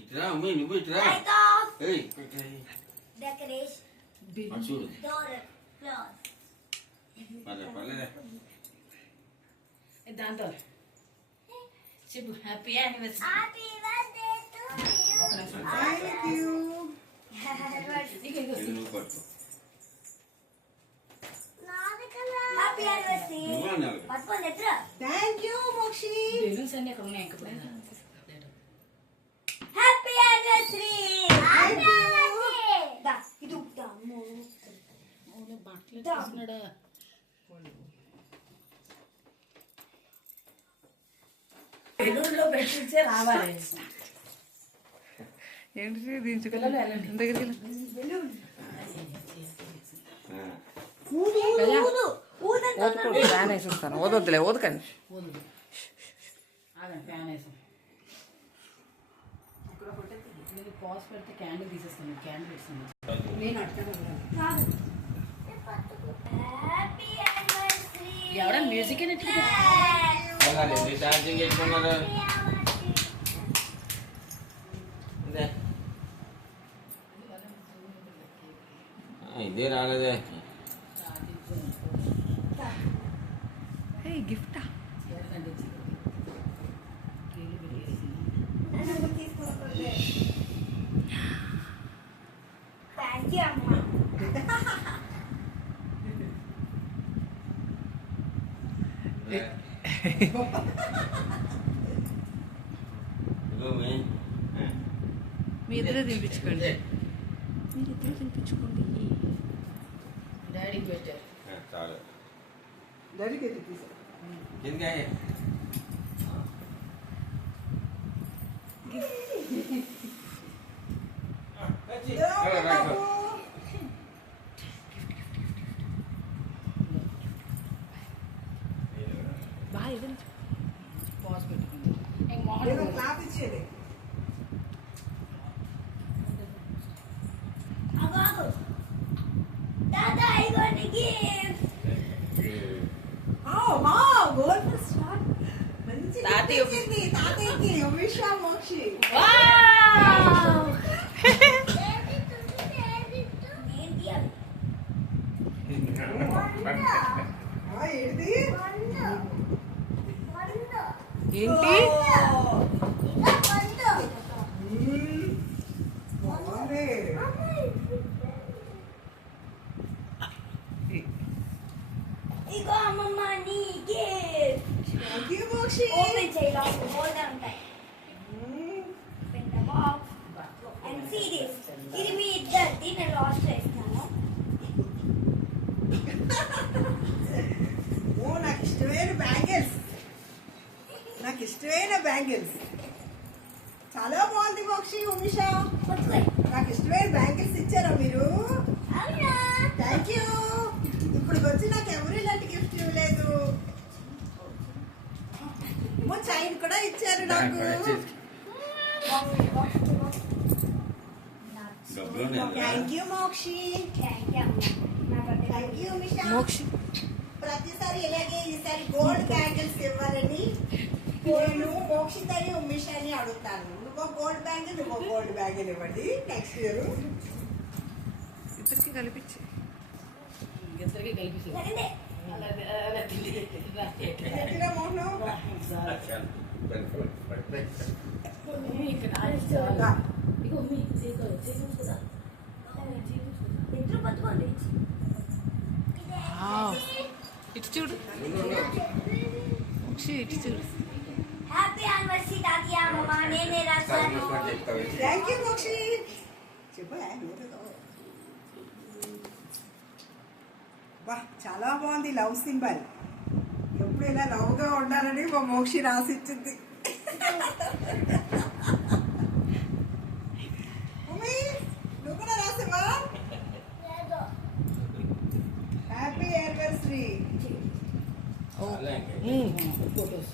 ఇట్రా అమ్మి నువ్వు ఇట్రా దాంతో చెప్పు happy anniversary. Thank you Mokshi. Balloons అన్ని అక్కడ ఉన్నాయి. Happy anniversary. బెలూన్లో పెట్టించే రావాలి. ఏంటి దగ్గరికి ఫ్యాన్ వేసి వస్తాను. ఓదొద్దులే, ఓదకండి. ఫ్యాన్ వేసాం. ఇక్కడ ఒకటి పాస్ పెడితే క్యాండిల్ తీసేస్తాను. క్యాండిల్ ఇస్తాను. నేను అడగను. ఎవడ మ్యూజిక్ ఇదే రాలేదే. గిఫ్టా? థ్యాంక్ యూ అమ్మా. మీ ఇద్దరే తినిపించుకోండి. మీరిద్దరే తినిపించుకోండి. డాడీకి పెట్టారు. చాలు. డాడీకి తినిపిస్తారు. బాయ్ పాస్ పెట్టుకుంది. క్లాత్ ఇచ్చేది. Dada, I got a gift. Oh, wow, gold for start. తాతయ్య. తాతయ్యకి ఉమేషా మోక్షి. వావ్. ఏంటి? ఇగో అమ్మమ్మ నీ gift. Thank you Mokshi. Open చేయాలి. హోల్డర్ ఉంటాయి. పెద్ద బాక్స్ అండ్ సీరీస్. ఇది మీ ఇద్దరిది. నేను లాస్ట్ చేస్తాను. ఓ, నాకు ఇష్టమైన బ్యాంగిల్స్. చాలా బాగుంది మోక్షి, ఉమేషా. నాకు ఇష్టమైన బ్యాంగిల్స్ ఇచ్చారా మీరు? అవునా? Thank you. ఇప్పుడు వచ్చి నాకు ఎవరు ఇలాంటి గిఫ్ట్ ఇవ్వలేదు. చైన్ కూడా ఇచ్చారు నాకు. Thank you Mokshi. Thank you Mokshi. ప్రతిసారి ఇలాగే ఈసారి గోల్డ్ బ్యాంగిల్స్ ఇవ్వాలని నేను మోక్షితని ఉమేషాని అడుగుతాను. నువ్వు గోల్డ్ బ్యాంగిల్, నువ్వు గోల్డ్ బ్యాంగిల్ ఇవ్వండి నెక్స్ట్ ఇయర్. ఇద్దరికి కలిపించి ఇటు చూడు, ఇటు చూడు. హ్యాపీ యానివర్సరీ తాతయ్య అమ్మమ్మ. నేనే రాస్తాను. Thank you Mokshi. చెప్పు. బా, చాలా బాగుంది లవ్ సింబల్. ఎప్పుడు ఇలా లవ్గా ఉండాలని మా మోక్షి రాసిచ్చింది. నువ్వు కూడా రాసావా? Happy anniversary. ఫోటోస్